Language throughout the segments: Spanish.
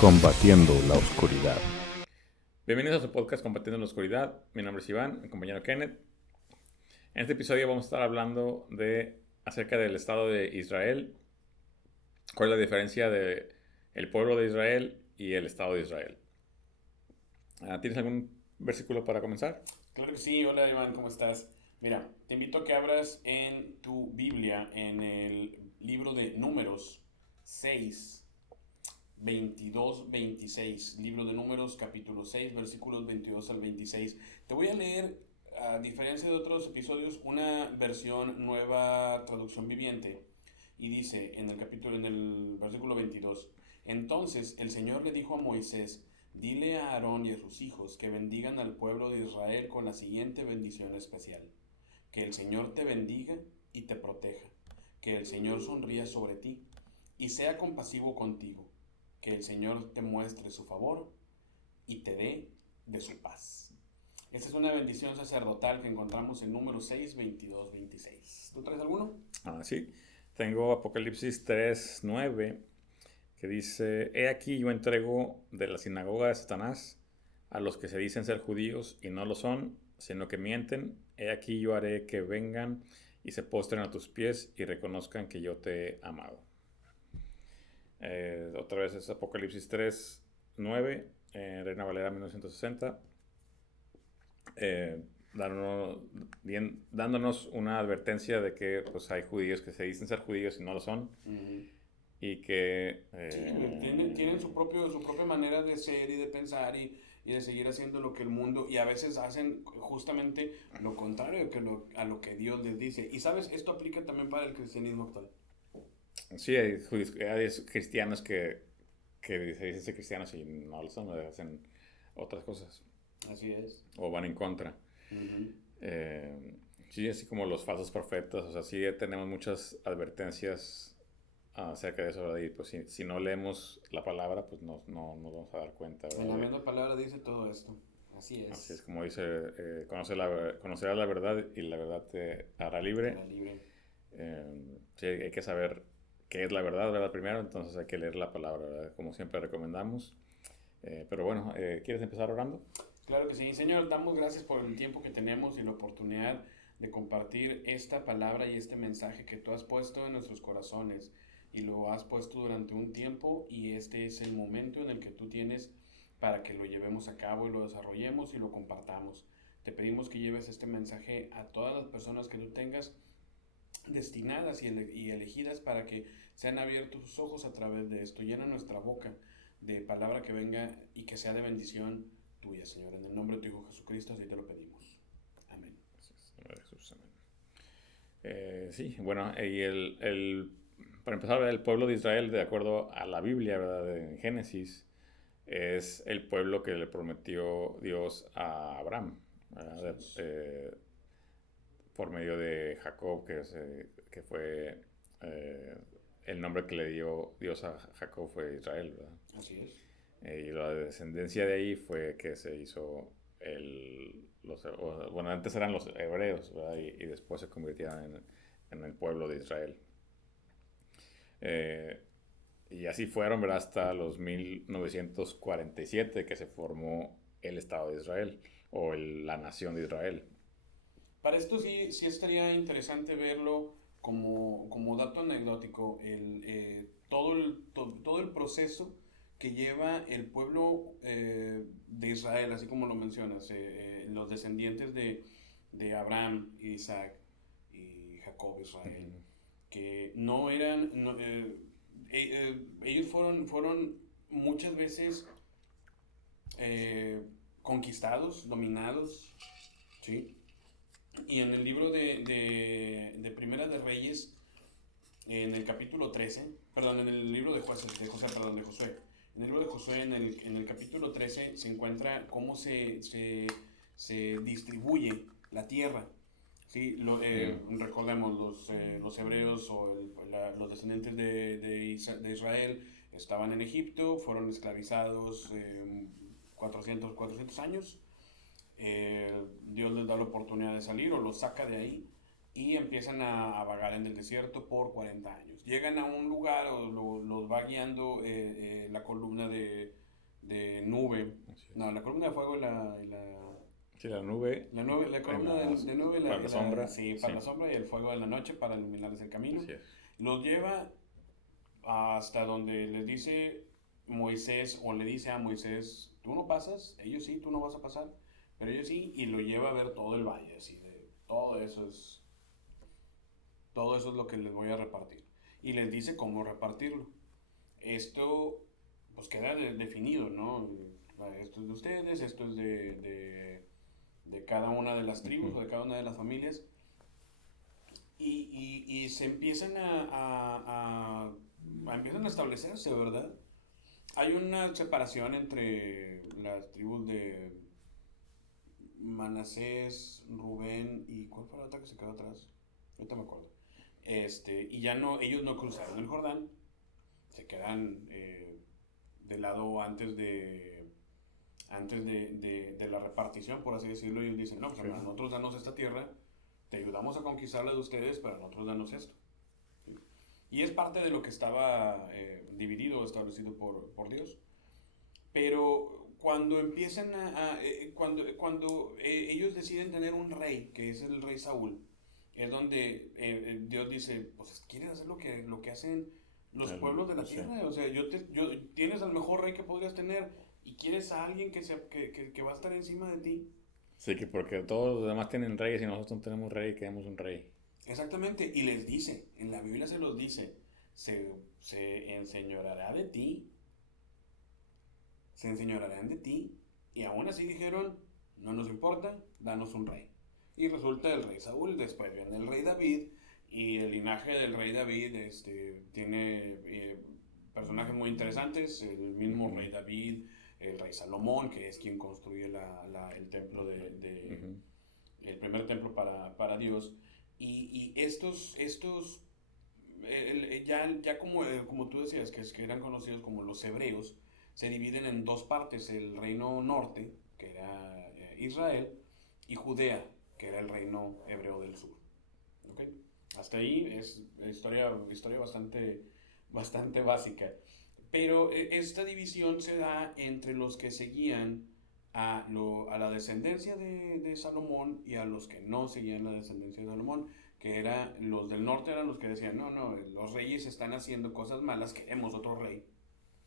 Combatiendo la oscuridad. Bienvenidos a su podcast Combatiendo la Oscuridad. Mi nombre es Iván, mi compañero Kenneth. En este episodio vamos a estar hablando acerca del Estado de Israel. ¿Cuál es la diferencia de el pueblo de Israel y el Estado de Israel? ¿Tienes algún versículo para comenzar? Claro que sí, hola Iván, ¿cómo estás? Mira, te invito a que abras en tu Biblia, en el libro de Números 6, 22, 26. Libro de Números, capítulo 6, versículos 22 al 26. Te voy a leer, a diferencia de otros episodios, una versión nueva, traducción viviente. Y dice en el versículo 22, entonces el Señor le dijo a Moisés, dile a Aarón y a sus hijos que bendigan al pueblo de Israel con la siguiente bendición especial. Que el Señor te bendiga y te proteja. Que el Señor sonría sobre ti y sea compasivo contigo. Que el Señor te muestre su favor y te dé de su paz. Esta es una bendición sacerdotal que encontramos en Números 6, 22, 26. ¿Tú traes alguno? Sí. Tengo Apocalipsis 3, 9, que dice: He aquí yo entrego de la sinagoga de Satanás a los que se dicen ser judíos y no lo son, sino que mienten. He aquí yo haré que vengan y se postren a tus pies y reconozcan que yo te he amado. Otra vez es Apocalipsis 3, 9, Reina Valera 1960, dándonos una advertencia de que pues, hay judíos que se dicen ser judíos y no lo son. Y que sí, tienen su propia manera de ser y de pensar y de seguir haciendo lo que el mundo, y a veces hacen justamente lo contrario a lo que Dios les dice. Y sabes, esto aplica también para el cristianismo actual. sí, hay cristianos que se dicen ser cristianos y no lo son, hacen otras cosas. Así es. O van en contra. Sí, así como los falsos profetas, o sea, sí tenemos muchas advertencias acerca de eso, ¿verdad? Y pues si no leemos la palabra, pues no nos vamos a dar cuenta, ¿verdad? En la misma palabra dice todo esto. Así es. Así es como dice, conocerás la verdad y la verdad te hará libre. Sí, hay que saber qué es la verdad, primero, entonces hay que leer la palabra, ¿verdad? Como siempre recomendamos. Pero bueno, ¿quieres empezar orando? Claro que sí. Señor, damos gracias por el tiempo que tenemos y la oportunidad de compartir esta palabra y este mensaje que tú has puesto en nuestros corazones y lo has puesto durante un tiempo, y este es el momento en el que tú tienes para que lo llevemos a cabo y lo desarrollemos y lo compartamos. Te pedimos que lleves este mensaje a todas las personas que tú tengas destinadas y elegidas para que sean abiertos sus ojos a través de esto. Llena nuestra boca de palabra que venga y que sea de bendición tuya, Señor. En el nombre de tu Hijo Jesucristo, así te lo pedimos. Amén. Jesús, amén. Sí, bueno, para empezar, el pueblo de Israel, de acuerdo a la Biblia, ¿verdad? En Génesis, es el pueblo que le prometió Dios a Abraham, por medio de Jacob, que fue el nombre que le dio Dios a Jacob fue Israel, ¿verdad? Así es. Y la descendencia de ahí fue que se hizo bueno, antes eran los hebreos, ¿verdad? Y después se convirtieron en el pueblo de Israel. Y así fueron, ¿verdad? Hasta los 1947 que se formó el Estado de Israel o la Nación de Israel. Para esto sí estaría interesante verlo como dato anecdótico, todo el proceso que lleva el pueblo de Israel, así como lo mencionas, los descendientes de Abraham, Isaac y Jacob, Israel, que no eran, ellos fueron muchas veces conquistados, dominados, ¿sí? Y en el libro de Primera de Reyes, en el capítulo 13, perdón, en el libro de Josué. En el libro de Josué, en el capítulo 13, se encuentra cómo se distribuye la tierra. ¿Sí? Recordemos, los hebreos o los descendientes de Israel estaban en Egipto, fueron esclavizados 400 años. Dios les da la oportunidad de salir o los saca de ahí y empiezan a vagar en el desierto por 40 años. Llegan a un lugar, o los va guiando la columna de nube, no, la columna de fuego Sí, la nube. la columna de nube, para la sombra. sí, para la sombra, y el fuego de la noche para iluminarles el camino. Así es. Los lleva hasta donde les dice Moisés, o le dice a Moisés, tú no pasas, ellos sí, tú no vas a pasar, pero ellos sí, y lo lleva a ver todo el valle, así de, todo eso es lo que les voy a repartir. Y les dice cómo repartirlo. Esto, pues queda definido, ¿no? Esto es de ustedes, esto es de cada una de las tribus o de cada una de las familias. Y se empiezan empiezan a establecerse, ¿verdad? Hay una separación entre las tribus de Manasés, Rubén y ¿cuál fue la otra que se quedó atrás? Ahorita me acuerdo. Y ya no, ellos no cruzaron el Jordán, se quedan del lado antes de la repartición, por así decirlo. Ellos dicen, no, pues a nosotros danos esta tierra, te ayudamos a conquistarla de ustedes, pero a nosotros danos esto. ¿Sí? Y es parte de lo que estaba dividido, establecido por Dios. Pero cuando empiezan cuando ellos deciden tener un rey, que es el rey Saúl, es donde Dios dice, pues quieren hacer lo que hacen los pueblos de la tierra. O sea, tienes al mejor rey que podrías tener y quieres a alguien que va a estar encima de ti. Sí, que porque todos los demás tienen reyes y nosotros no tenemos rey, queremos un rey. Exactamente, y les dice, en la Biblia se los dice, se enseñoreará de ti, se enseñorearán de ti, y aún así dijeron, no nos importa, danos un rey. Y resulta el rey Saúl, después viene el rey David, y el linaje del rey David tiene personajes muy interesantes, el mismo rey David, el rey Salomón, que es quien construye el templo el primer templo para Dios. Y estos ya como tú decías, que eran conocidos como los hebreos, se dividen en dos partes: el reino norte, que era Israel, y Judea, que era el reino hebreo del sur. ¿Okay? Hasta ahí es historia bastante básica. Pero esta división se da entre los que seguían a la descendencia de Salomón y a los que no seguían la descendencia de Salomón, que los del norte eran los que decían, no, los reyes están haciendo cosas malas, queremos otro rey,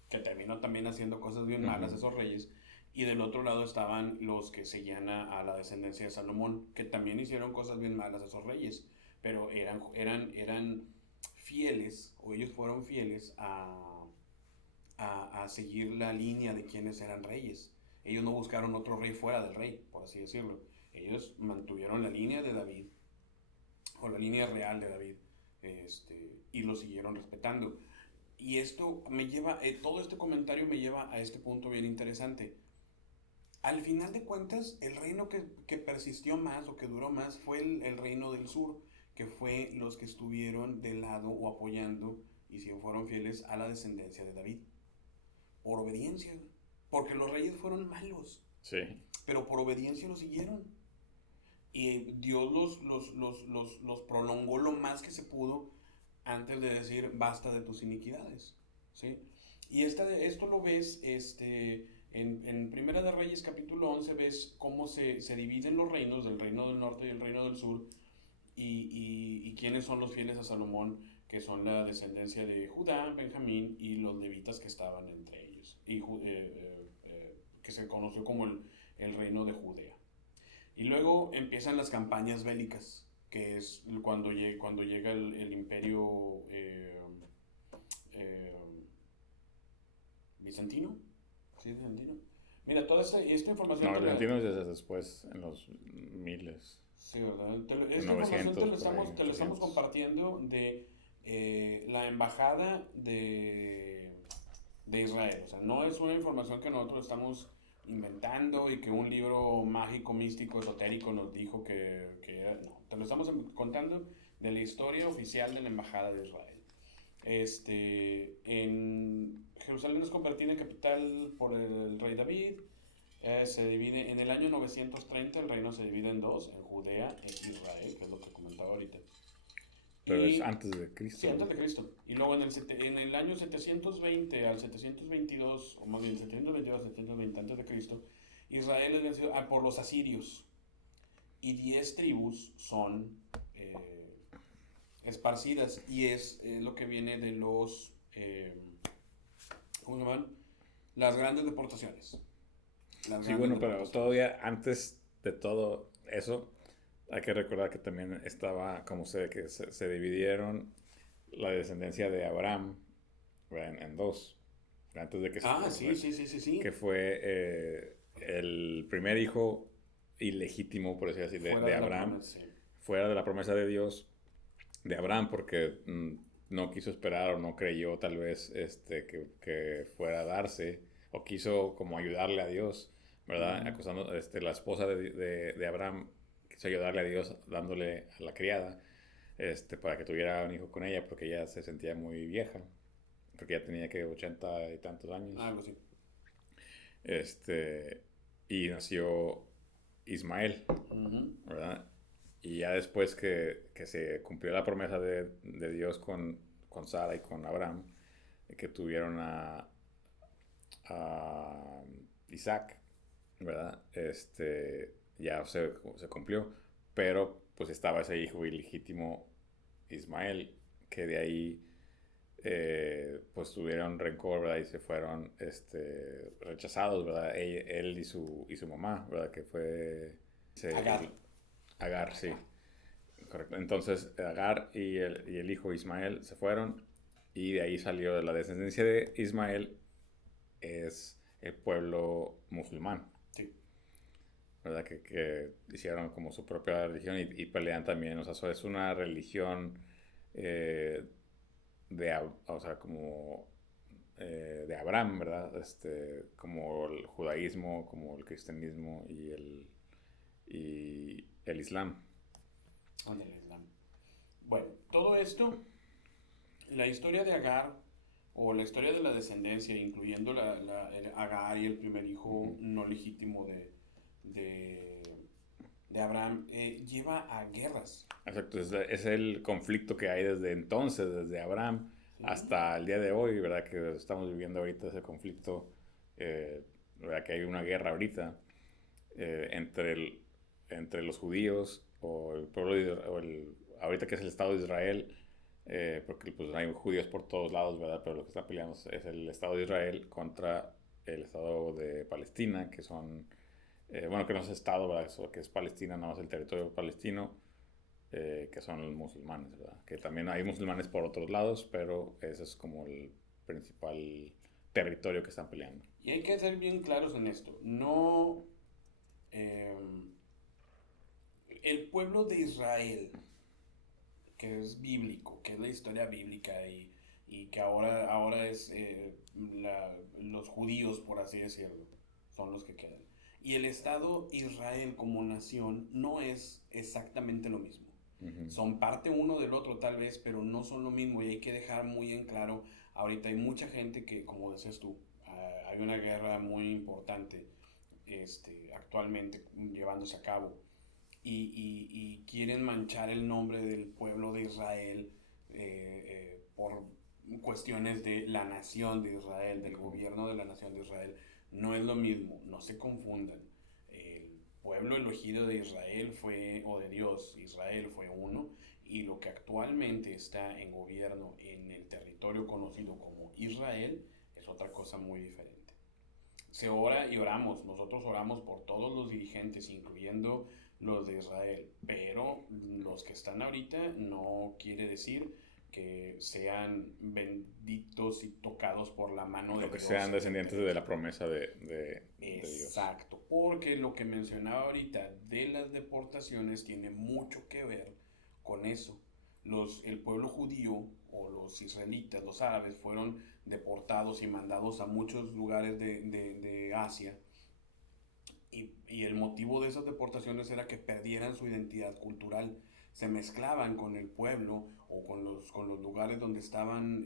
que terminó también haciendo cosas bien malas esos reyes. Y del otro lado estaban los que seguían a la descendencia de Salomón, que también hicieron cosas bien malas esos reyes, pero eran fieles, o ellos fueron fieles a seguir la línea de quienes eran reyes. Ellos no buscaron otro rey fuera del rey, por así decirlo. Ellos mantuvieron la línea de David, o la línea real de David, y lo siguieron respetando. Y esto todo este comentario me lleva a este punto bien interesante. Al final de cuentas, el reino que persistió más o que duró más fue el reino del sur, que fue los que estuvieron del lado o apoyando y si fueron fieles a la descendencia de David. Por obediencia, porque los reyes fueron malos. Sí. Pero por obediencia lo siguieron. Y Dios los prolongó lo más que se pudo antes de decir, basta de tus iniquidades. ¿Sí? Y esto lo ves en Primera de Reyes capítulo 11, ves cómo se dividen los reinos, del reino del norte y el reino del sur, y quiénes son los fieles a Salomón, que son la descendencia de Judá, Benjamín y los levitas que estaban entre ellos, y que se conoció como el reino de Judea. Y luego empiezan las campañas bélicas, que es cuando llega el imperio bizantino. ¿Sí, bizantino? Mira, toda esta información... No, el bizantino es desde después, en los miles. Sí, ¿verdad? Esta información te lo estamos compartiendo de la embajada de Israel. O sea, no es una información que nosotros estamos inventando y que un libro mágico, místico, esotérico nos dijo que no, te lo estamos contando de la historia oficial de la embajada de Israel. En Jerusalén es convertida en capital por el rey David. Se divide en el año 930, el reino se divide en dos, en Judea e Israel, que es lo que comentaba ahorita. Pero es Y, antes de Cristo. sí, antes de Cristo. Y luego en el año 720 al 722, o más bien 722 al 720 antes de Cristo, Israel es vencido por los asirios. Y 10 tribus son eh, esparcidas. Y es lo que viene de los, ¿cómo se llaman? Las grandes deportaciones. Las Sí, grandes bueno, pero deportaciones. todavía antes de todo eso, hay que recordar que también estaba, como que se dividieron la descendencia de Abraham, ¿verdad? En dos. Antes de que, Ah, sí, sí, sí, sí, que sí. fue el primer hijo ilegítimo, por decirlo así, Fuera de de la Abraham, promesa. Sí. fuera de la promesa de Dios, de Abraham, porque no quiso esperar o no creyó tal vez que fuera a darse, o quiso como ayudarle a Dios, ¿verdad? Ujú. Acusando, la esposa de Abraham quiso ayudarle a Dios dándole a la criada, para que tuviera un hijo con ella, porque ella se sentía muy vieja, porque ya tenía que 80 y tantos años. Algo así. Este, y nació Ismael, Ujú. ¿verdad? Y ya después que se cumplió la promesa de Dios con Sara y con Abraham, que tuvieron a Isaac, ¿verdad? Ya se cumplió, pero pues estaba ese hijo ilegítimo Ismael, que de ahí pues tuvieron rencor, ¿verdad? Y se fueron rechazados, ¿verdad? Él y su mamá, ¿verdad? Que fue Agar. Agar, sí, correcto. Entonces Agar y el hijo Ismael se fueron y de ahí salió la descendencia de Ismael, es el pueblo musulmán, Sí. ¿verdad? Que hicieron como su propia religión y pelean también, o sea, eso es una religión eh, o sea, como de Abraham, ¿verdad? Como el judaísmo, como el cristianismo y el islam. Ándale, Islam. Bueno, todo esto, la historia de Agar, o la historia de la descendencia, incluyendo el Agar y el primer hijo Ujú. no legítimo de, de Abraham, lleva a guerras. Exacto, es el conflicto que hay desde entonces, desde Abraham ¿Sí? hasta el día de hoy, ¿verdad? Que estamos viviendo ahorita ese conflicto, eh, ¿verdad? Que hay una guerra ahorita eh, entre, el- entre los judíos o el pueblo de ahorita que es el Estado de Israel, porque pues hay judíos por todos lados, ¿verdad? Pero lo que está peleando es el Estado de Israel contra el Estado de Palestina, que son, bueno, que no es Estado, ¿verdad? Eso, que es Palestina, nada más el territorio palestino, que son los musulmanes, ¿verdad? Que también hay musulmanes por otros lados, pero ese es como el principal territorio que están peleando. Y hay que ser bien claros en esto. No, eh, el pueblo de Israel, que es bíblico, que es la historia bíblica y que ahora es los judíos, por así decirlo, son los que quedan. Y el Estado Israel como nación no es exactamente lo mismo. Ujú. Son parte uno del otro tal vez, pero no son lo mismo y hay que dejar muy en claro, ahorita hay mucha gente que, como decías tú, hay una guerra muy importante actualmente llevándose a cabo y quieren manchar el nombre del pueblo de Israel por cuestiones de la nación de Israel, del Ujú. gobierno de la nación de Israel. No es lo mismo, no se confundan. El pueblo elegido de Israel fue, o de Dios, Israel fue uno, y lo que actualmente está en gobierno en el territorio conocido como Israel es otra cosa muy diferente. Se ora y oramos, nosotros oramos por todos los dirigentes, incluyendo los de Israel, pero los que están ahorita no quiere decir que sean benditos y tocados por la mano O de que Dios sean en el descendientes de la territorio. promesa de Dios. Exacto, porque lo que mencionaba ahorita de las deportaciones tiene mucho que ver con eso. El pueblo judío o los israelitas, los árabes, fueron deportados y mandados a muchos lugares de Asia. Y el motivo de esas deportaciones era que perdieran su identidad cultural, se mezclaban con el pueblo o con los lugares donde estaban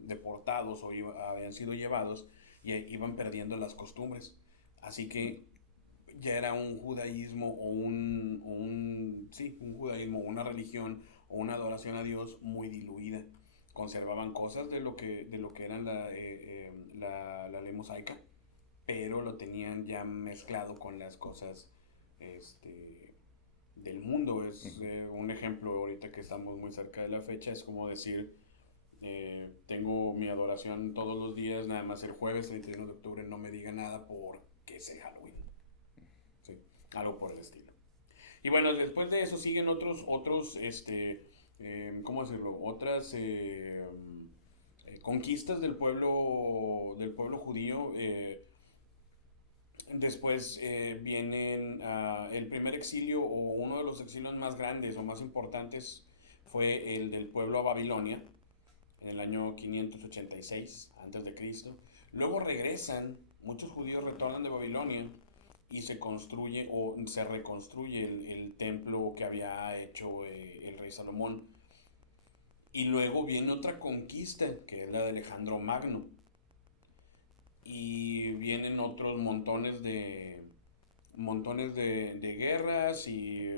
deportados o habían sido llevados y iban perdiendo las costumbres. Así que ya era un judaísmo sí, un judaísmo, una religión o una adoración a Dios muy diluida. Conservaban cosas de lo que era la ley mosaica, pero lo tenían ya mezclado con las cosas del mundo. Es un ejemplo ahorita que estamos muy cerca de la fecha, es como decir, tengo mi adoración todos los días, nada más el jueves 31 de octubre no me diga nada porque es el Halloween. ¿Sí? Algo por el estilo. Y bueno, después de eso siguen otros ¿cómo decirlo? Otras conquistas del pueblo judío. Después vienen el primer exilio, o uno de los exilios más grandes o más importantes fue el del pueblo a Babilonia en el año 586 antes de Cristo. Luego regresan, muchos judíos retornan de Babilonia y se construye o se reconstruye el templo que había hecho el rey Salomón. Y luego viene otra conquista, que es la de Alejandro Magno. Y vienen otros montones de guerras, y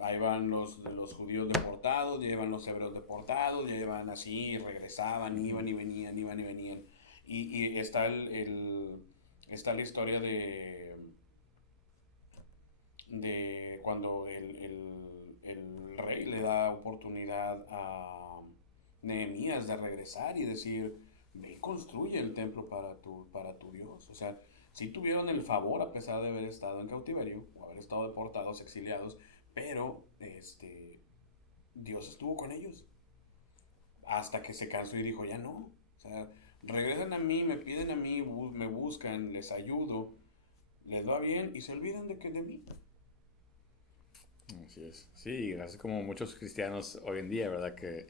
ahí van los judíos deportados, ya iban los hebreos deportados, ya iban así, y regresaban, iban y venían, iban y venían. Y está está la historia de cuando el rey le da oportunidad a Nehemías de regresar y decir, ve y construye el templo para tu Dios. O sea, sí tuvieron el favor a pesar de haber estado en cautiverio o haber estado deportados, exiliados, pero Dios estuvo con ellos hasta que se cansó y dijo, ya no. O sea, regresan a mí, me piden a mí, me buscan, les ayudo, les va bien y se olvidan de mí. Así es. Sí, así como muchos cristianos hoy en día, ¿verdad? Que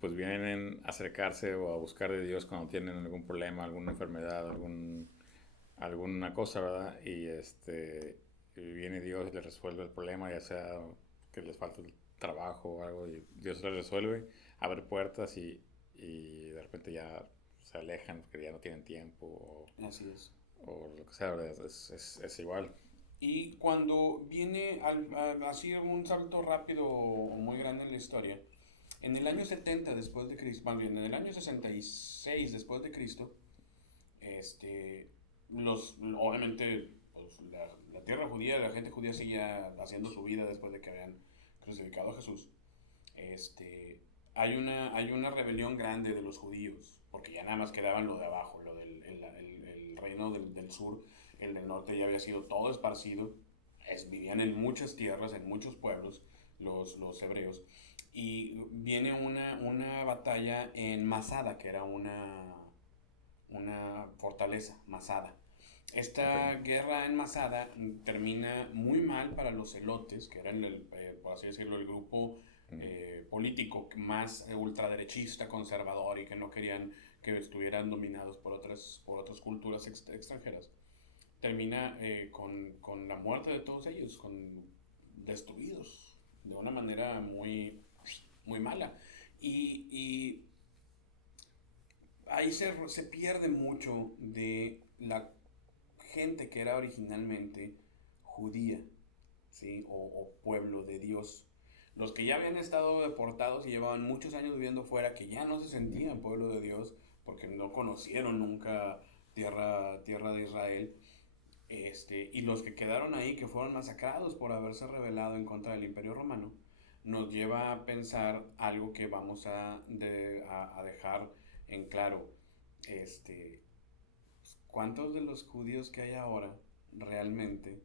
pues vienen a acercarse o a buscar de Dios cuando tienen algún problema, alguna enfermedad, alguna cosa, ¿verdad? Y viene Dios y les resuelve el problema, ya sea que les falta el trabajo o algo, y Dios les resuelve, abre puertas y de repente ya se alejan porque ya no tienen tiempo Así es. o lo que sea, ¿verdad? Es igual. Y cuando viene así un salto rápido o muy grande en la historia, en el año 70 después de Cristo, más bien en el año 66 después de Cristo, obviamente pues, la tierra judía, la gente judía seguía haciendo su vida después de que habían crucificado a Jesús. Hay una rebelión grande de los judíos, porque ya nada más quedaban lo de abajo, lo del el reino del sur. El del norte ya había sido todo esparcido, vivían en muchas tierras, en muchos pueblos, los hebreos. Y viene una batalla en Masada, que era una fortaleza, Masada. Esta guerra en Masada termina muy mal para los celotes, que eran, por así decirlo, el grupo político más ultraderechista, conservador, y que no querían que estuvieran dominados por otras culturas extranjeras. Termina con la muerte de todos ellos, destruidos de una manera muy, muy mala. Y ahí se pierde mucho de la gente que era originalmente judía, ¿sí? O pueblo de Dios. Los que ya habían estado deportados y llevaban muchos años viviendo fuera, que ya no se sentían pueblo de Dios porque no conocieron nunca tierra de Israel. Y los que quedaron ahí, que fueron masacrados por haberse rebelado en contra del Imperio Romano, nos lleva a pensar algo que vamos a dejar en claro. ¿Cuántos de los judíos que hay ahora realmente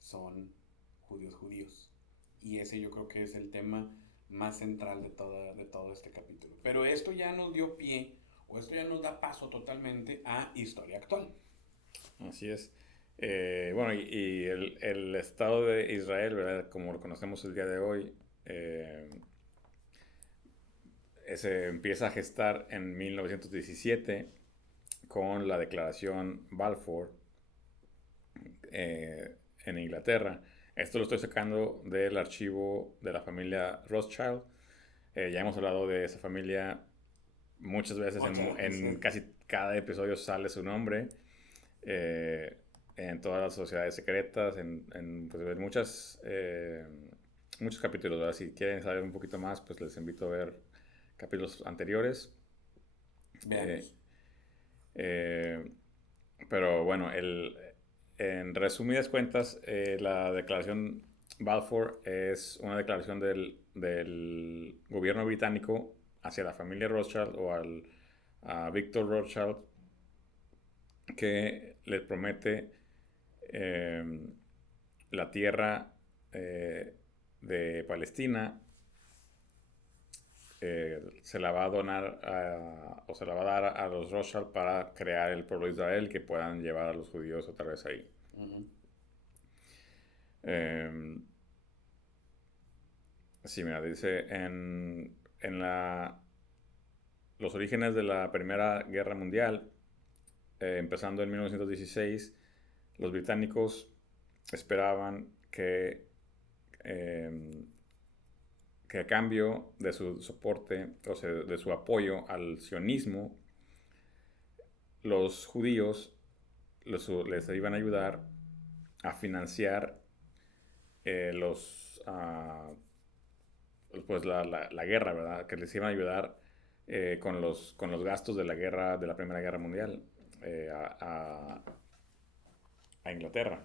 son judíos? Y ese yo creo que es el tema más central de todo este capítulo. Pero esto ya nos dio pie, o esto ya nos da paso totalmente a historia actual. Así es. Bueno, y el Estado de Israel, ¿verdad? Como lo conocemos el día de hoy, se empieza a gestar en 1917 con la Declaración Balfour en Inglaterra. Esto lo estoy sacando del archivo de la familia Rothschild. Ya hemos hablado de esa familia muchas veces, en casi cada episodio sale su nombre. En todas las sociedades secretas, pues, en muchas muchos capítulos, ¿verdad? Si quieren saber un poquito más, pues les invito a ver capítulos anteriores. Veamos. Eh, pero bueno, en resumidas cuentas, la declaración Balfour es una declaración del gobierno británico hacia la familia Rothschild o a Victor Rothschild, que les promete la tierra de Palestina. Se la va a donar o se la va a dar a los Rothschild para crear el pueblo de Israel, que puedan llevar a los judíos otra vez ahí. Ujú. Sí, mira, dice los orígenes de la Primera Guerra Mundial, empezando en 1916, los británicos esperaban que a cambio de su soporte, o sea, de su apoyo al sionismo, los judíos les iban a ayudar a financiar pues la guerra, ¿verdad? Que les iban a ayudar con los gastos de la guerra, de la Primera Guerra Mundial a Inglaterra,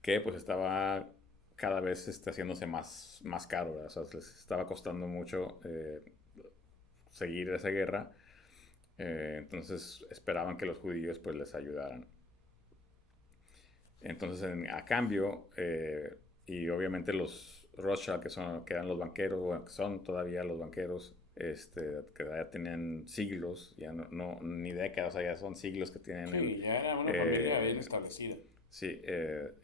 que pues estaba cada vez haciéndose más caro, ¿verdad? O sea, les estaba costando mucho seguir esa guerra. Entonces esperaban que los judíos pues les ayudaran. Entonces a cambio, y obviamente los Rothschild, que eran los banqueros, bueno, que son todavía los banqueros, que ya tienen siglos, ya ni décadas, o sea, ya son siglos que tienen Sí, ya era una familia bien eh, establecida. sí,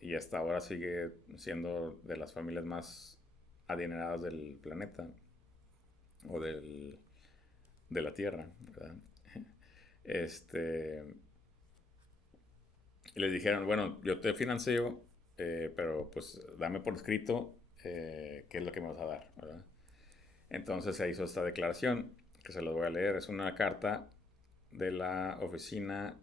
y hasta ahora sigue siendo de las familias más adineradas del planeta o de la Tierra, ¿verdad? Este, y les dijeron, bueno, yo te financio, pero pues dame por escrito qué es lo que me vas a dar, ¿verdad? Entonces se hizo esta declaración, que se los voy a leer. Es una carta de la oficina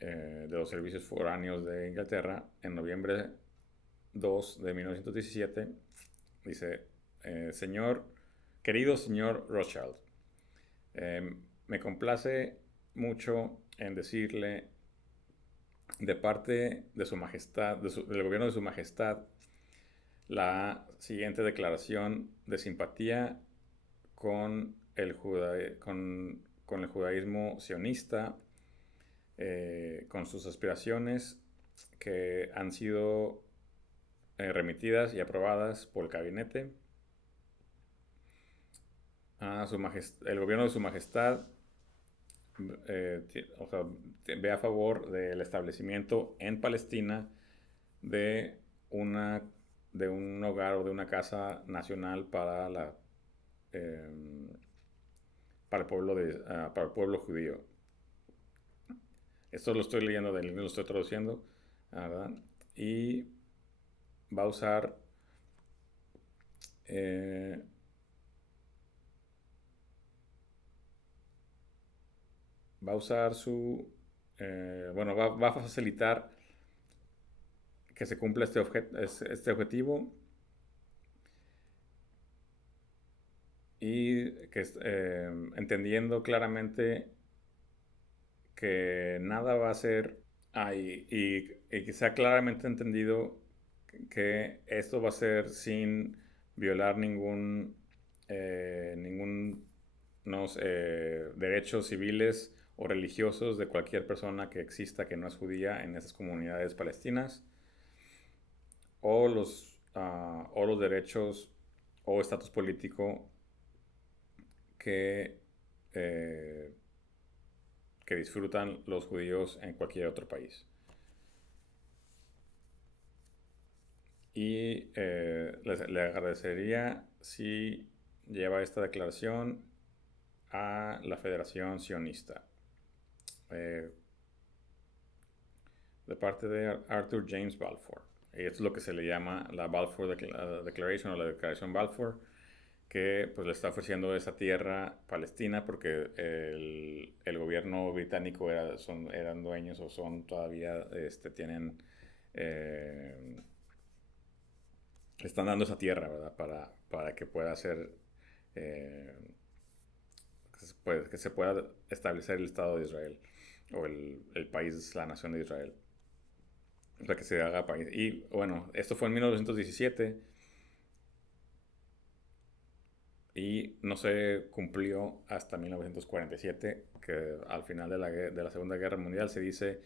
de los servicios foráneos de Inglaterra en noviembre 2 de 1917. Dice, querido señor Rothschild, me complace mucho en decirle de parte de su majestad, del gobierno de su majestad, la siguiente declaración de simpatía con con el judaísmo sionista, con sus aspiraciones que han sido remitidas y aprobadas por el gabinete. El gobierno de su majestad o sea, ve a favor del establecimiento en Palestina de una de un hogar o de una casa nacional eh, para para el pueblo judío. Esto lo estoy leyendo del libro, lo estoy traduciendo, ¿verdad? Y va a usar eh, va a usar su bueno, va a facilitar que se cumpla este objetivo, y que entendiendo claramente que nada va a ser y que sea claramente entendido que esto va a ser sin violar ningún no sé, derechos civiles o religiosos de cualquier persona que exista que no es judía en esas comunidades palestinas, o los derechos o estatus político que, eh, que disfrutan los judíos en cualquier otro país. Y le agradecería si lleva esta declaración a la Federación Sionista. De parte de Arthur James Balfour. Y esto es lo que se le llama la Balfour Declaration o la Declaración Balfour, que pues le está ofreciendo esa tierra palestina porque el gobierno británico eran dueños o son todavía tienen le están dando esa tierra, ¿verdad? Para que pueda ser, eh, que se pueda establecer el Estado de Israel, o el país, la nación de Israel, para que se haga país. Y bueno, esto fue en 1917 y no se cumplió hasta 1947, que al final de la Segunda Guerra Mundial se dice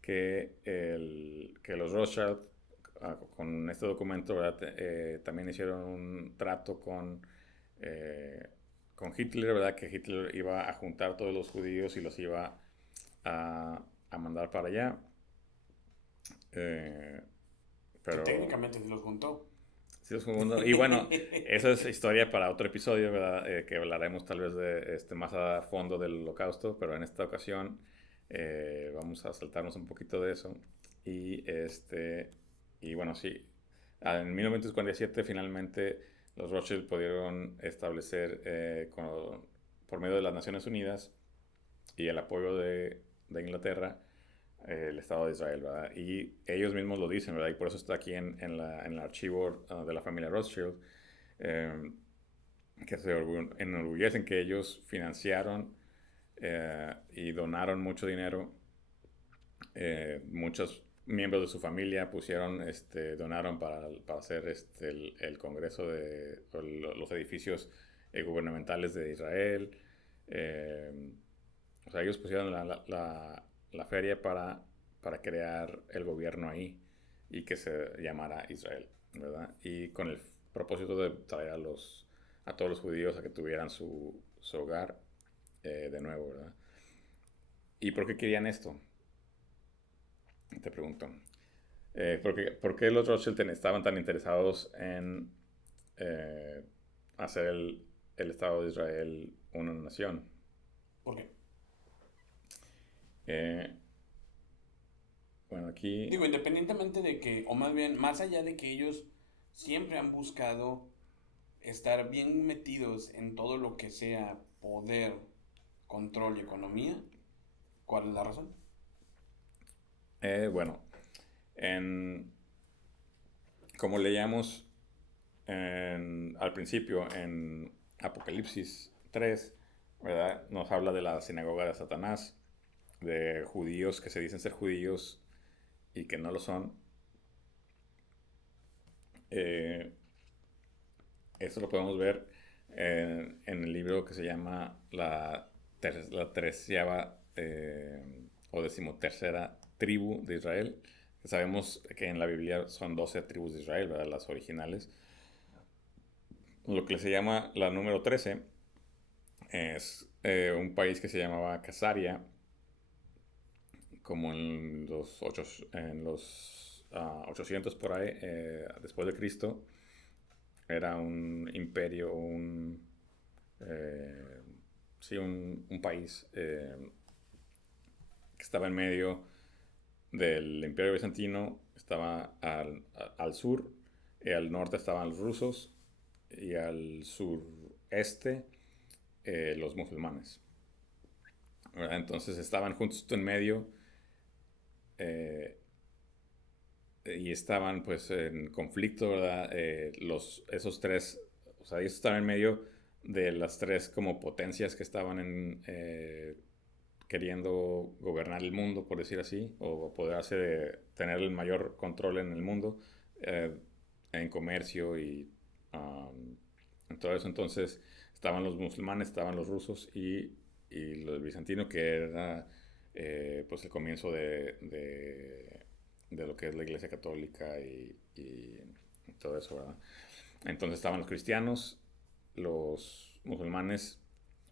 que los Rothschild, con este documento, ¿verdad? También hicieron un trato con Hitler, ¿verdad? Que Hitler iba a juntar todos los judíos y los iba a mandar para allá. Pero técnicamente se los juntó. sí, y bueno, eso es historia para otro episodio, ¿verdad? Que hablaremos tal vez de más a fondo del Holocausto, pero en esta ocasión vamos a saltarnos un poquito de eso. Y bueno, sí, en 1947 finalmente los Rothschild pudieron establecer por medio de las Naciones Unidas y el apoyo de Inglaterra, el Estado de Israel, ¿verdad? Y ellos mismos lo dicen, ¿verdad? Y por eso está aquí en el archivo de la familia Rothschild, eh, que se enorgullecen que ellos financiaron y donaron mucho dinero. Muchos miembros de su familia donaron para hacer el Congreso los edificios gubernamentales de Israel. O sea, ellos pusieron la feria para crear el gobierno ahí y que se llamara Israel, ¿verdad? Y con el propósito de traer a todos los judíos a que tuvieran su hogar de nuevo, ¿verdad? ¿Y por qué querían esto? Te pregunto. ¿Por qué los Rothschild estaban tan interesados en hacer el Estado de Israel una nación? ¿Por qué? Bueno, aquí... Digo, independientemente de que, o más bien, más allá de que ellos siempre han buscado estar bien metidos en todo lo que sea poder, control y economía, ¿cuál es la razón? Bueno, como leíamos al principio en Apocalipsis 3, ¿verdad? Nos habla de la sinagoga de Satanás, de judíos que se dicen ser judíos y que no lo son. Esto lo podemos ver en el libro que se llama la 13ª o 13ª tribu de Israel. Sabemos que en la Biblia son 12 tribus de Israel, ¿verdad? Las originales. Lo que se llama la número 13 es un país que se llamaba Casaria, como en los 800 por ahí, después de Cristo. Era un imperio, un país que estaba en medio del Imperio Bizantino, estaba al sur, y al norte estaban los rusos, y al sureste los musulmanes. ¿Verdad? Entonces estaban justo en medio y estaban pues en conflicto, ¿verdad? Esos tres, o sea, ellos estaban en medio de las tres como potencias que estaban queriendo gobernar el mundo, por decir así, o tener el mayor control en el mundo, en comercio y en todo eso. Entonces estaban los musulmanes, estaban los rusos y los bizantinos, que era pues el comienzo de lo que es la Iglesia Católica y todo eso, ¿verdad? Entonces estaban los cristianos, los musulmanes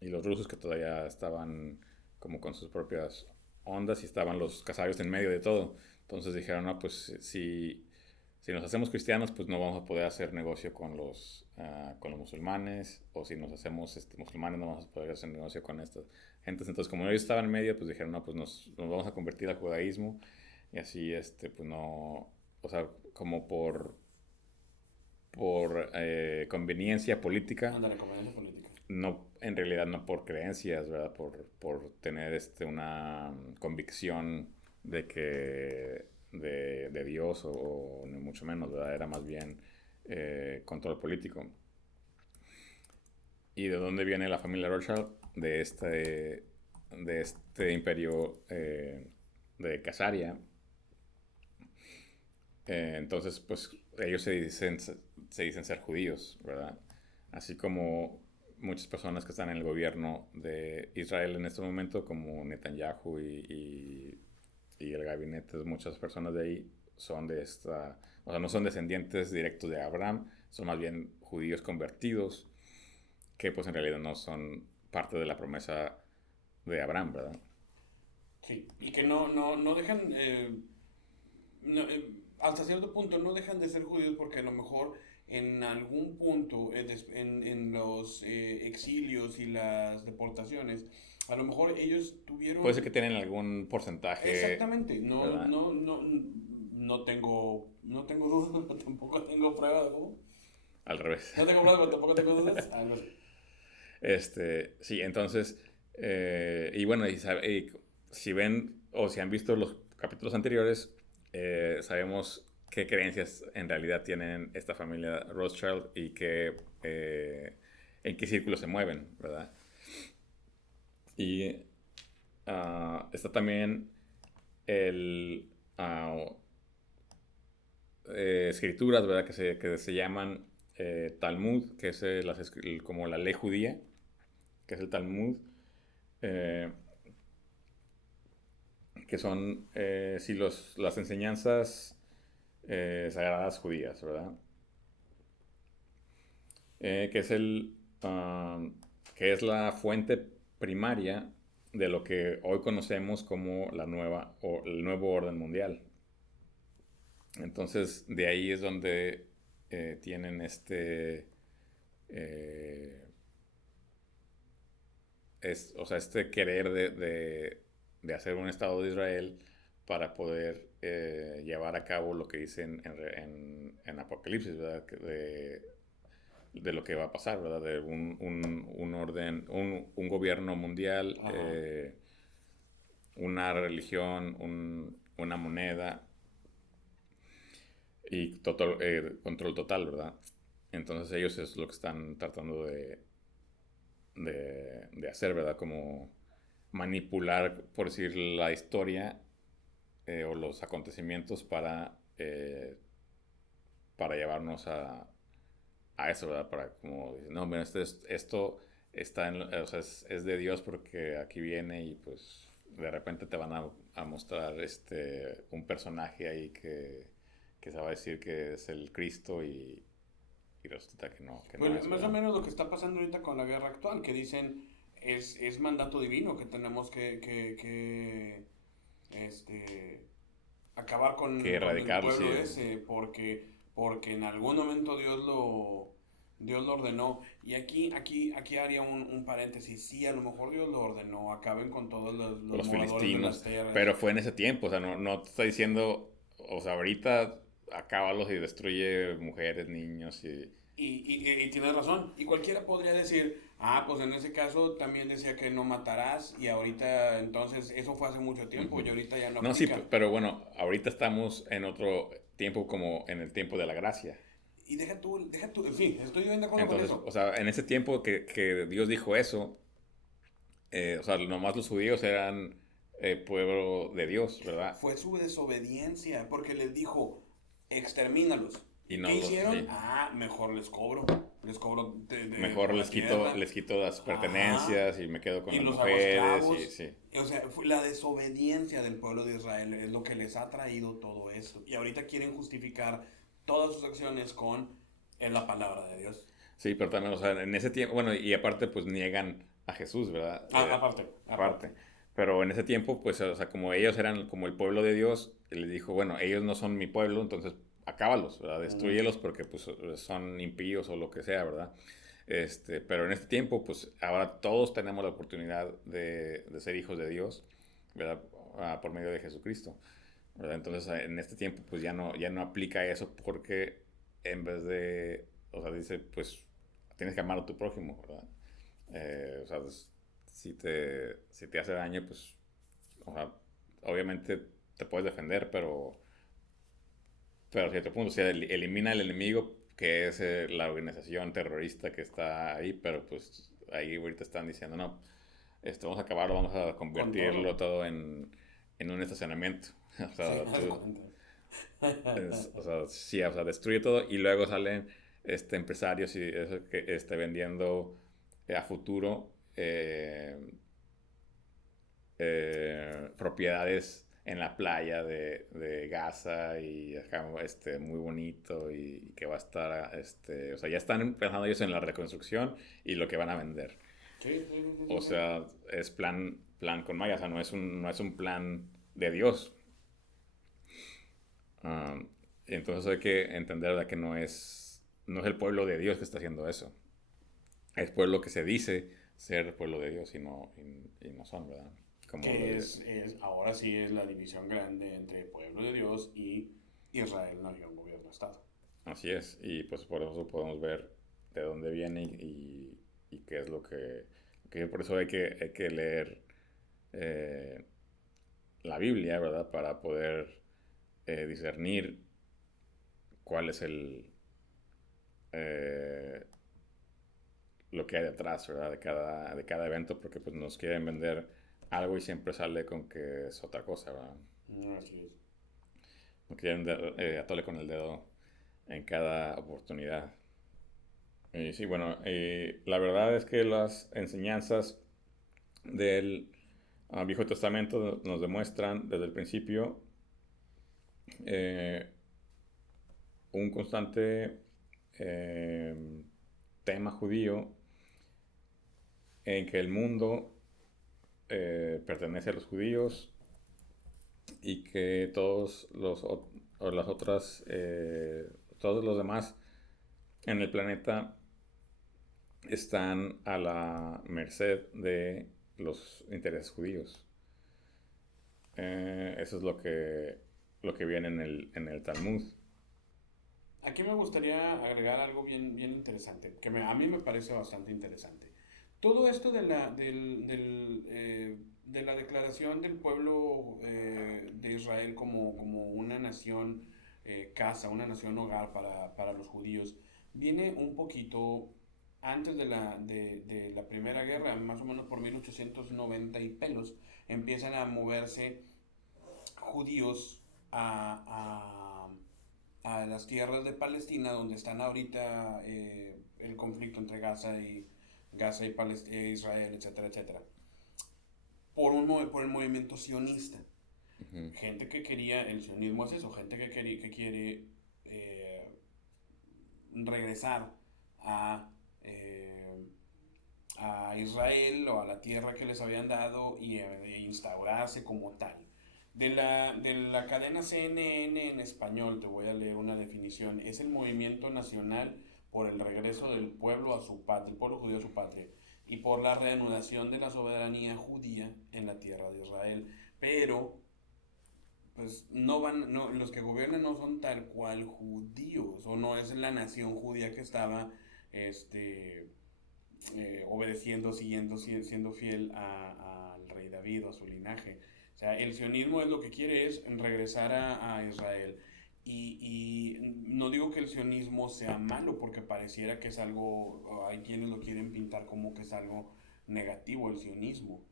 y los rusos, que todavía estaban como con sus propias ondas, y estaban los casarios en medio de todo. Entonces dijeron, no, pues si nos hacemos cristianos, pues no vamos a poder hacer negocio con los musulmanes, o si nos hacemos musulmanes, no vamos a poder hacer negocio con estas gentes. Entonces, como ellos estaban en medio, pues dijeron, no, pues nos vamos a convertir al judaísmo, y así, pues no, o sea, como por conveniencia política. Ándale, conveniencia política. No, en realidad no por creencias, ¿verdad? Por tener una convicción de que de Dios o ni mucho menos, ¿verdad? Era más bien control político. ¿Y de dónde viene la familia Rothschild? De este imperio de Khazaria. Entonces, pues ellos se dicen ser judíos, ¿verdad? Así como muchas personas que están en el gobierno de Israel en este momento, como Netanyahu y el gabinete, muchas personas de ahí son de esta, o sea, no son descendientes directos de Abraham, son más bien judíos convertidos, que pues en realidad no son parte de la promesa de Abraham, ¿verdad? Sí, y que no dejan, hasta cierto punto no dejan de ser judíos porque a lo mejor en algún punto en los exilios y las deportaciones, a lo mejor ellos Puede ser tuvieron. que tienen algún porcentaje, Exactamente, ¿verdad? no tengo dudas, pero tampoco tengo pruebas, ¿cómo? Al revés. No tengo pruebas, pero tampoco tengo dudas. Algo así. Sí, entonces, y bueno, y si ven o si han visto los capítulos anteriores, sabemos qué creencias en realidad tienen esta familia Rothschild y en qué círculos se mueven, ¿verdad? Y está también el escrituras, ¿verdad? Que se llaman Talmud, que es como la ley judía, que es el Talmud, eh, que son sí, las enseñanzas sagradas judías, ¿verdad? Que es que es la fuente primaria de lo que hoy conocemos como el nuevo orden mundial. Entonces, de ahí es donde tienen eh, o sea, este querer de hacer un Estado de Israel para poder llevar a cabo lo que dicen en Apocalipsis, ¿verdad? De lo que va a pasar, ¿verdad? De un orden, un gobierno mundial, Ajá. una religión, una moneda y control total, ¿verdad? Entonces ellos es lo que están tratando de hacer, ¿verdad? Como manipular, por decir, la historia o los acontecimientos para llevarnos a eso, ¿verdad? Para como, no, mira, esto está o sea, es de Dios porque aquí viene y pues de repente te van a mostrar un personaje ahí que se va a decir que es el Cristo y resulta que no Pues es, más o ¿verdad? menos lo que está pasando ahorita con la guerra actual, que dicen es mandato divino, que tenemos que acabar Que con el erradicarlo, sí. pueblo ese, porque en algún momento Dios lo ordenó. Y aquí haría un paréntesis. Sí, a lo mejor Dios lo ordenó. Acaben con todos los Los moradores de las filistinos, tierras. pero fue en ese tiempo, o sea, no te está diciendo, o sea, ahorita acábalos y destruye mujeres, niños y... Y tienes razón. Y cualquiera podría decir, pues en ese caso también decía que no matarás. Y ahorita, entonces, eso fue hace mucho tiempo y Ujú. ahorita ya no No, sí, aplica. pero bueno, ahorita estamos en otro tiempo como en el tiempo de la gracia. Y deja tú, en fin, estoy bien de acuerdo con Entonces, eso. o sea, en ese tiempo que Dios dijo eso, o sea, nomás los judíos eran pueblo de Dios, ¿verdad? Fue su desobediencia, porque les dijo, extermínalos. Y ¿Y no qué lo, hicieron? sí. Mejor les cobro Mejor por la tierra. les quito las Ajá. pertenencias y me quedo con Y las los hago mujeres y esclavos. sí. O sea, la desobediencia del pueblo de Israel es lo que les ha traído todo esto. Y ahorita quieren justificar todas sus acciones con en la palabra de Dios. Sí, pero también, o sea, en ese tiempo, bueno, y aparte, pues niegan a Jesús, ¿verdad? Aparte. Aparte. Pero en ese tiempo, pues, o sea, como ellos eran como el pueblo de Dios, él les dijo, bueno, ellos no son mi pueblo, entonces acábalos, ¿verdad? Ujú. Destruyelos porque, pues, son impíos o lo que sea, ¿verdad? Pero en este tiempo, pues, ahora todos tenemos la oportunidad de ser hijos de Dios, ¿verdad? Por medio de Jesucristo, ¿verdad? Entonces, en este tiempo, pues, ya no aplica eso porque en vez de, o sea, dice, pues, tienes que amar a tu prójimo, ¿verdad? O sea, pues, si te hace daño, pues, o sea, obviamente te puedes defender, pero pero a cierto punto, o sea, elimina al enemigo, que es la organización terrorista que está ahí, pero pues ahí ahorita están diciendo, no, vamos a acabarlo, vamos a Con convertirlo todo. todo en un estacionamiento. O Sí, sea, haz de cuenta. o sea, sí, o sea, destruye todo y luego salen empresarios y eso que vendiendo a futuro propiedades en la playa de Gaza y acá, muy bonito y que va a estar, o sea, ya están pensando ellos en la reconstrucción y lo que van a vender. Sí, sí, sí, sí, O sí. sea, es plan con Maya, o sea, no es un plan de Dios. Ah, entonces hay que entender, ¿verdad? Que no es el pueblo de Dios que está haciendo eso. Es pueblo que se dice ser el pueblo de Dios y no son, ¿verdad? Como lo Que dice. ahora sí es la división grande entre pueblo de Dios y Israel, nación, gobierno, Estado. Así es, y pues por eso podemos ver de dónde viene y qué es lo que por eso hay que leer eh, la Biblia, ¿verdad? Para poder discernir cuál es eh, lo que hay detrás, ¿verdad? De cada evento, porque pues nos quieren vender algo y siempre sale con que es otra cosa, ¿verdad? Así es. No quieren atarle con el dedo en cada oportunidad. Y sí, bueno, la verdad es que las enseñanzas del Viejo Testamento nos demuestran desde el principio eh, un constante eh, tema judío en que el mundo pertenece a los judíos y que o las otras, todos los demás en el planeta están a la merced de los intereses judíos. Eso es lo que viene en el Talmud. Aquí me gustaría agregar algo bien, bien interesante, a mí me parece bastante interesante. Todo esto de la declaración del pueblo de Israel como una nación casa, una nación hogar para los judíos, viene un poquito antes de la Primera Guerra, más o menos por 1890 y pelos, empiezan a moverse judíos a las tierras de Palestina, donde están ahorita el conflicto entre Gaza y Israel, etcétera, etcétera, por el movimiento sionista. Ujú. Gente que quería, el sionismo es eso, gente que quiere eh, regresar a, eh, a Israel o a la tierra que les habían dado e instaurarse como tal. De la cadena CNN en español te voy a leer una definición. Es el movimiento nacional por el regreso del pueblo a su patria, del pueblo judío a su patria, y por la reanudación de la soberanía judía en la tierra de Israel. Pero, pues, los que gobiernan no son tal cual judíos, o no es la nación judía que estaba, este, obedeciendo, siendo fiel al rey David o a su linaje. O sea, el sionismo es lo que quiere es regresar a Israel. Y no digo que el sionismo sea malo porque pareciera que es algo, hay quienes lo quieren pintar como que es algo negativo el sionismo.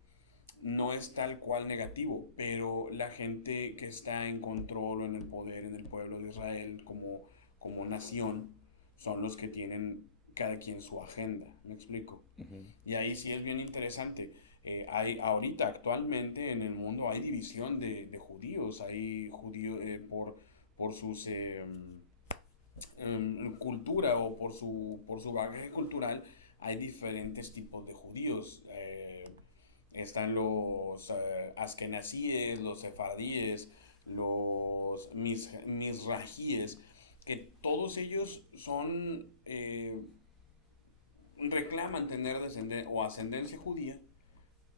No es tal cual negativo, pero la gente que está en control o en el poder en el pueblo de Israel como nación son los que tienen cada quien su agenda, ¿me explico? Ujú. Y ahí sí es bien interesante. Ahorita, actualmente en el mundo hay división de judíos, hay judíos por sus cultura o por su bagaje cultural, hay diferentes tipos de judíos. Están los askenazíes, los sefardíes, los misrajíes, que todos ellos reclaman tener ascendencia judía,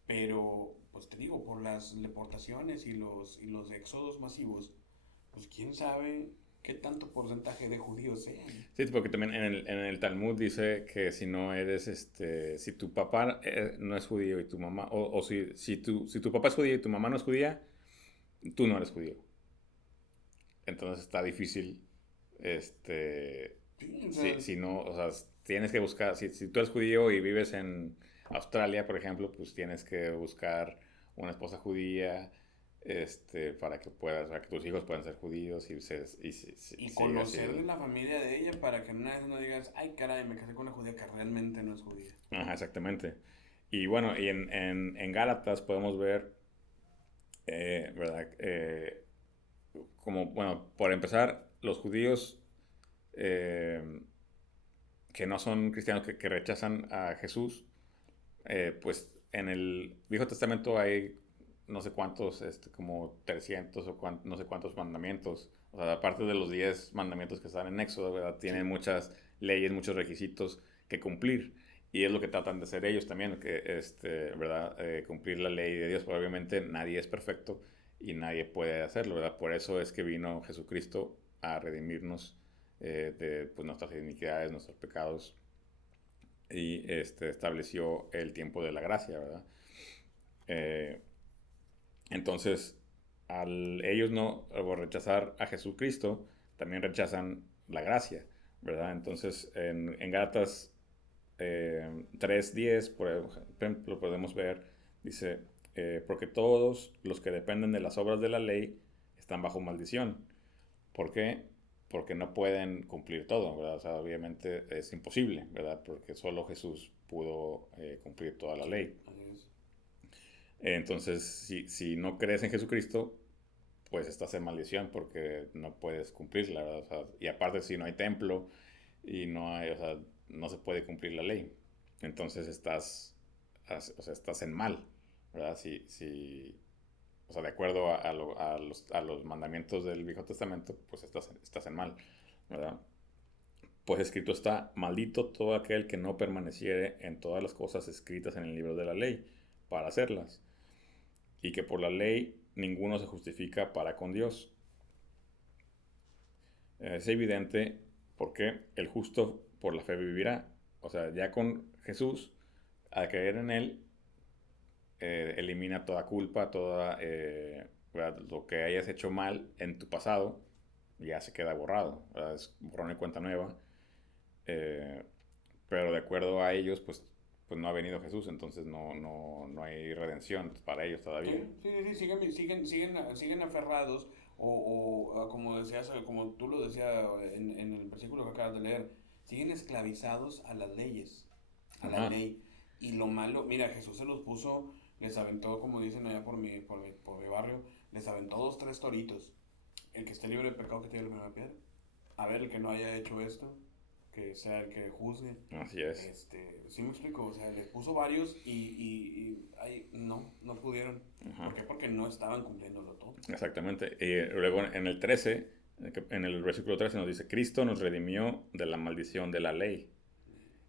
pero pues te digo, por las deportaciones y los éxodos masivos, pues quién sabe qué tanto porcentaje de judíos sean. Sí, porque también en el Talmud dice que si no eres, si tu papá no es judío y tu mamá, o si tu papá es judío y tu mamá no es judía, tú no eres judío. Entonces está difícil Sí, o sea, si no, o sea, tienes que buscar, si tú eres judío y vives en Australia, por ejemplo, pues tienes que buscar una esposa judía, para que puedas, para que tus hijos puedan ser judíos y y sigas conocer de el... la familia de ella para que una vez no digas, ay, caray, me casé con una judía que realmente no es judía. Ajá, exactamente. Y bueno, y en Gálatas podemos ver, ¿verdad? Como, bueno, por empezar, los judíos eh, que no son cristianos, que rechazan a Jesús, pues en el Viejo Testamento hay no sé cuántos, como 300 o no sé cuántos mandamientos. O sea, aparte de los 10 mandamientos que están en Éxodo, ¿verdad? Tienen Sí. muchas leyes, muchos requisitos que cumplir. Y es lo que tratan de hacer ellos también, que, ¿verdad? Cumplir la ley de Dios. Pero obviamente nadie es perfecto y nadie puede hacerlo, ¿verdad? Por eso es que vino Jesucristo a redimirnos de pues, nuestras iniquidades, nuestros pecados y estableció el tiempo de la gracia, ¿verdad? Eh, entonces, al ellos no o rechazar a Jesucristo, también rechazan la gracia, ¿verdad? Entonces, en Gálatas 3:10, por ejemplo, podemos ver, dice, porque todos los que dependen de las obras de la ley están bajo maldición. ¿Por qué? Porque no pueden cumplir todo, ¿verdad? O sea, obviamente es imposible, ¿verdad? Porque solo Jesús pudo cumplir toda la ley. Así es. Entonces, si no crees en Jesucristo, pues estás en maldición porque no puedes cumplirla, ¿verdad? O sea, y aparte, si no hay templo y no hay, o sea, no se puede cumplir la ley. Entonces o sea, estás en mal, ¿verdad? O sea, de acuerdo a los mandamientos del Viejo Testamento, pues estás en mal, ¿verdad? Pues escrito está, maldito todo aquel que no permaneciere en todas las cosas escritas en el libro de la ley para hacerlas, y que por la ley ninguno se justifica para con Dios. Es evidente porque el justo por la fe vivirá. O sea, ya con Jesús, al creer en Él, elimina toda culpa, lo que hayas hecho mal en tu pasado, ya se queda borrado, ¿verdad? Es borrón y cuenta nueva. Eh, pero de acuerdo a ellos, pues no ha venido Jesús, entonces no hay redención para ellos todavía. Sí, siguen aferrados como decías, como tú lo decías en el versículo que acabas de leer, siguen esclavizados a las leyes, a la Ajá, ley. Y lo malo, mira, Jesús se los puso, les aventó, como dicen allá por mi barrio, les aventó dos, tres toritos. El que esté libre de pecado que tiene la primera piedra. A ver, el que no haya hecho esto, que sea el que juzgue. así es. Sí me explico, o sea, les puso varios y no pudieron. Ajá, ¿Por qué? Porque no estaban cumpliéndolo todo. exactamente. Y luego en el 13, en el versículo 13 nos dice, Cristo nos redimió de la maldición de la ley,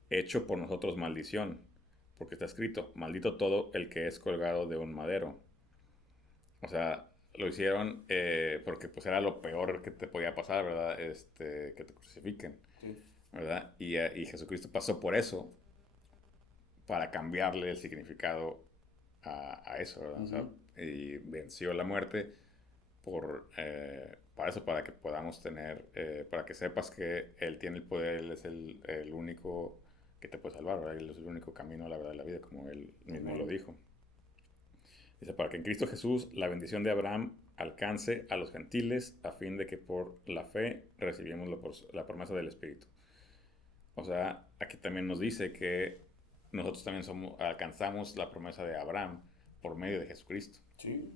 hecho por nosotros maldición, porque está escrito, maldito todo el que es colgado de un madero. O sea, lo hicieron porque pues era lo peor que te podía pasar, ¿verdad? Que te crucifiquen, Sí. ¿verdad? Y Jesucristo pasó por eso para cambiarle el significado a eso, ¿verdad? O sea, Ujú. y venció la muerte para eso, para que podamos tener, para que sepas que Él tiene el poder, Él es el único que te puede salvar, ¿verdad? Él es el único camino a la verdad de la vida, como Él mismo lo Amén. dijo. Dice, para que en Cristo Jesús la bendición de Abraham alcance a los gentiles a fin de que por la fe recibimos la promesa del Espíritu. O sea, aquí también nos dice que nosotros también alcanzamos la promesa de Abraham por medio de Jesucristo. Sí.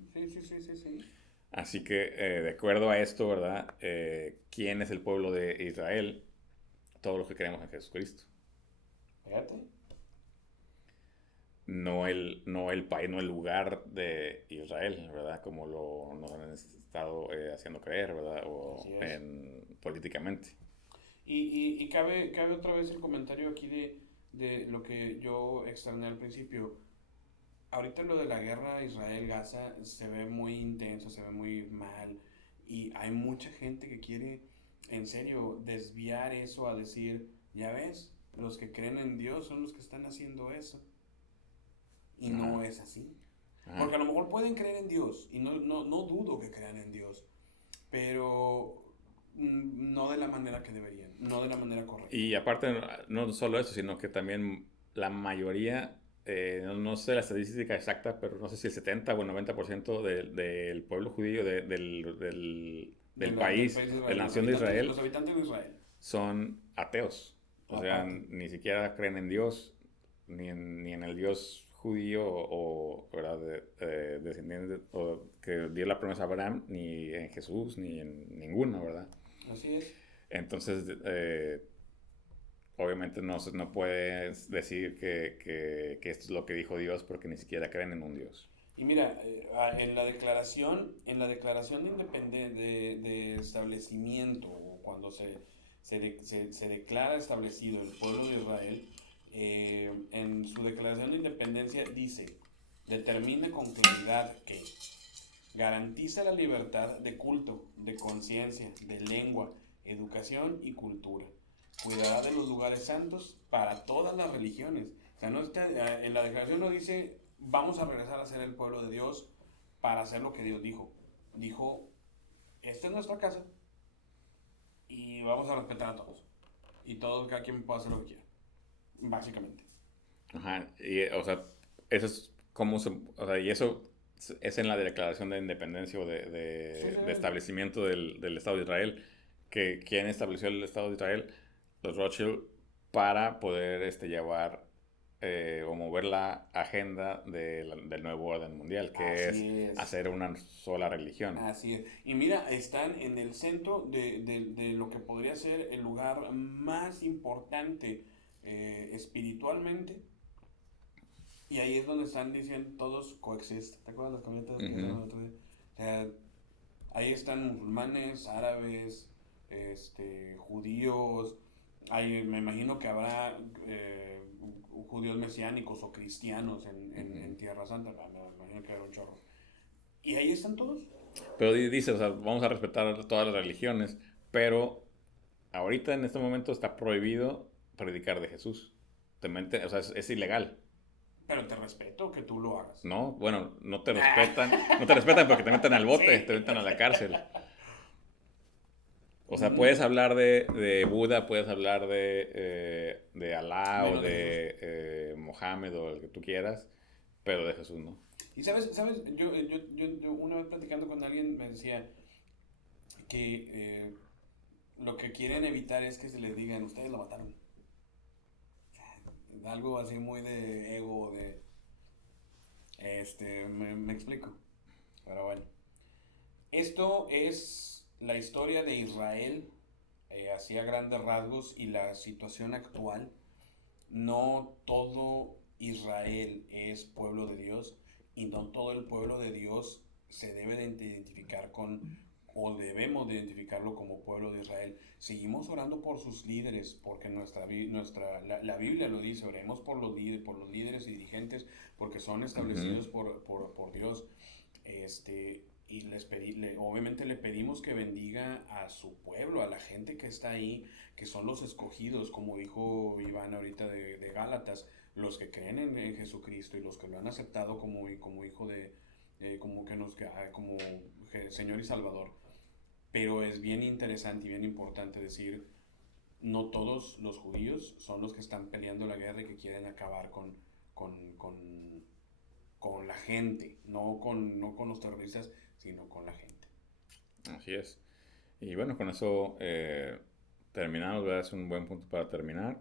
Así que, de acuerdo a esto, ¿verdad? ¿Quién es el pueblo de Israel? Todos los que creemos en Jesucristo. Fíjate. No el país, no el lugar de Israel, ¿verdad? Como nos han estado haciendo creer, ¿verdad? Así es. Políticamente. Y cabe otra vez el comentario aquí de lo que yo externé al principio. Ahorita lo de la guerra Israel-Gaza se ve muy intenso, se ve muy mal y hay mucha gente que quiere en serio desviar eso a decir, ya ves, los que creen en Dios son los que están haciendo eso. Y Ajá, no es así. ajá, Porque a lo mejor pueden creer en Dios y no dudo que crean en Dios, pero no de la manera que deberían, no de la manera correcta. Y aparte, no solo eso, sino que también la mayoría, no sé la estadística exacta, pero no sé si el 70 o el 90% del pueblo judío del Del país, país de de Israel, la nación de Israel, los habitantes de Israel. son ateos. O sea, Aparte. ni siquiera creen en Dios, ni en el Dios judío ¿verdad? Descendiente, o que dio la promesa a Abraham, ni en Jesús, ni en ninguno, ¿verdad? Así es. Entonces, obviamente no puedes decir que esto es lo que dijo Dios porque ni siquiera creen en un Dios. Y mira, en la declaración de de establecimiento, o cuando se declara establecido el pueblo de Israel, en su declaración de independencia dice, determina con claridad que garantiza la libertad de culto, de conciencia, de lengua, educación y cultura. Cuidará de los lugares santos para todas las religiones. O sea, no está, en la declaración no dice, vamos a regresar a ser el pueblo de Dios para hacer lo que Dios dijo. Dijo, esta es nuestra casa y vamos a respetar a todos. Y todos, cada quien puede hacer lo que quiera. Básicamente. Ajá, y, o sea, eso es como o sea, y eso es en la declaración de independencia o Sí, sí, de establecimiento del Estado de Israel, que quien estableció el Estado de Israel, los Rothschild, para poder llevar o mover la agenda del nuevo orden mundial, que es así es. hacer una sola religión. Así es. Y mira, están en el centro de lo que podría ser el lugar más importante espiritualmente. Y ahí es donde están diciendo todos coexisten. ¿Te acuerdas las camionetas que estaban el otro día? O sea, ahí están musulmanes, árabes, judíos. Ahí me imagino que habrá judíos mesiánicos o cristianos en Tierra Santa. Me imagino que habrá un chorro. Y ahí están todos. Pero dice, o sea, vamos a respetar todas las religiones, pero ahorita en este momento está prohibido predicar de Jesús. O sea, es ilegal. Pero te respeto que tú lo hagas. No, bueno, no te respetan porque te meten al bote, Sí. te meten a la cárcel. O sea, Mm, puedes hablar de Buda, puedes hablar de Alá o menos de Jesús. de Mohammed o el que tú quieras, pero de Jesús no. Y sabes, yo una vez platicando con alguien me decía que lo que quieren evitar es que se les digan, ustedes lo mataron. Algo así muy de ego, me explico. Pero bueno. Esto es la historia de Israel, así a grandes rasgos, y la situación actual. No todo Israel es pueblo de Dios y no todo el pueblo de Dios se debe de identificar con o debemos de identificarlo como pueblo de Israel. Seguimos orando por sus líderes porque la Biblia lo dice, oremos por los líderes y dirigentes porque son establecidos por Dios. Y obviamente le pedimos que bendiga a su pueblo, a la gente que está ahí, que son los escogidos, como dijo Iván ahorita de Gálatas, los que creen en Jesucristo y los que lo han aceptado como hijo como Señor y Salvador. Pero es bien interesante y bien importante decir, no todos los judíos son los que están peleando la guerra y que quieren acabar con, con, con la gente, no con los terroristas, sino con la gente. Así es. Y bueno, con eso terminamos, ¿verdad? Es un buen punto para terminar.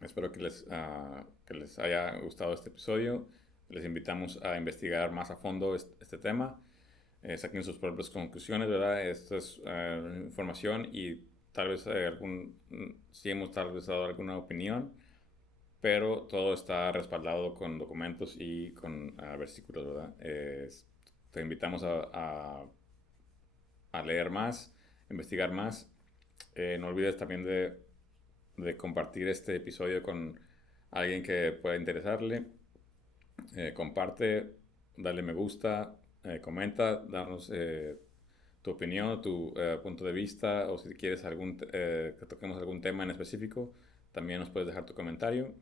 Espero que les haya gustado este episodio. Les invitamos a investigar más a fondo este tema. Saquen sus propias conclusiones, ¿verdad? Esta es información y tal vez sí hemos tal vez dado alguna opinión, pero todo está respaldado con documentos y con versículos, ¿verdad? Te invitamos a leer más, investigar más. No olvides también de compartir este episodio con alguien que pueda interesarle. Comparte, dale me gusta, comenta, darnos tu opinión, tu punto de vista, o si quieres que toquemos algún tema en específico, también nos puedes dejar tu comentario.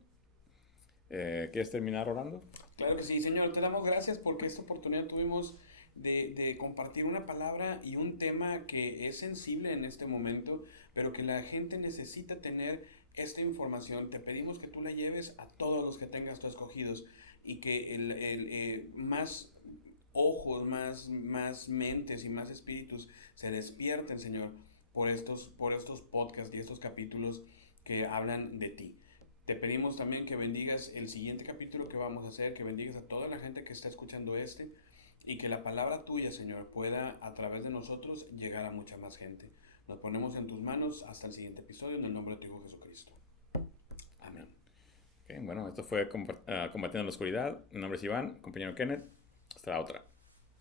¿Quieres terminar orando? Claro que sí, Señor, te damos gracias porque esta oportunidad tuvimos de compartir una palabra y un tema que es sensible en este momento, pero que la gente necesita tener esta información. Te pedimos que tú la lleves a todos los que tengas tú escogidos y que más ojos, más mentes y más espíritus se despierten, Señor, por estos podcasts y estos capítulos que hablan de ti. Te pedimos también que bendigas el siguiente capítulo que vamos a hacer, que bendigas a toda la gente que está escuchando y que la palabra tuya, Señor, pueda a través de nosotros llegar a mucha más gente. Nos ponemos en tus manos hasta el siguiente episodio en el nombre de tu Hijo Jesucristo. Amén. Okay, bueno, esto fue Combatiendo la Oscuridad. Mi nombre es Iván, compañero Kenneth. Hasta la otra.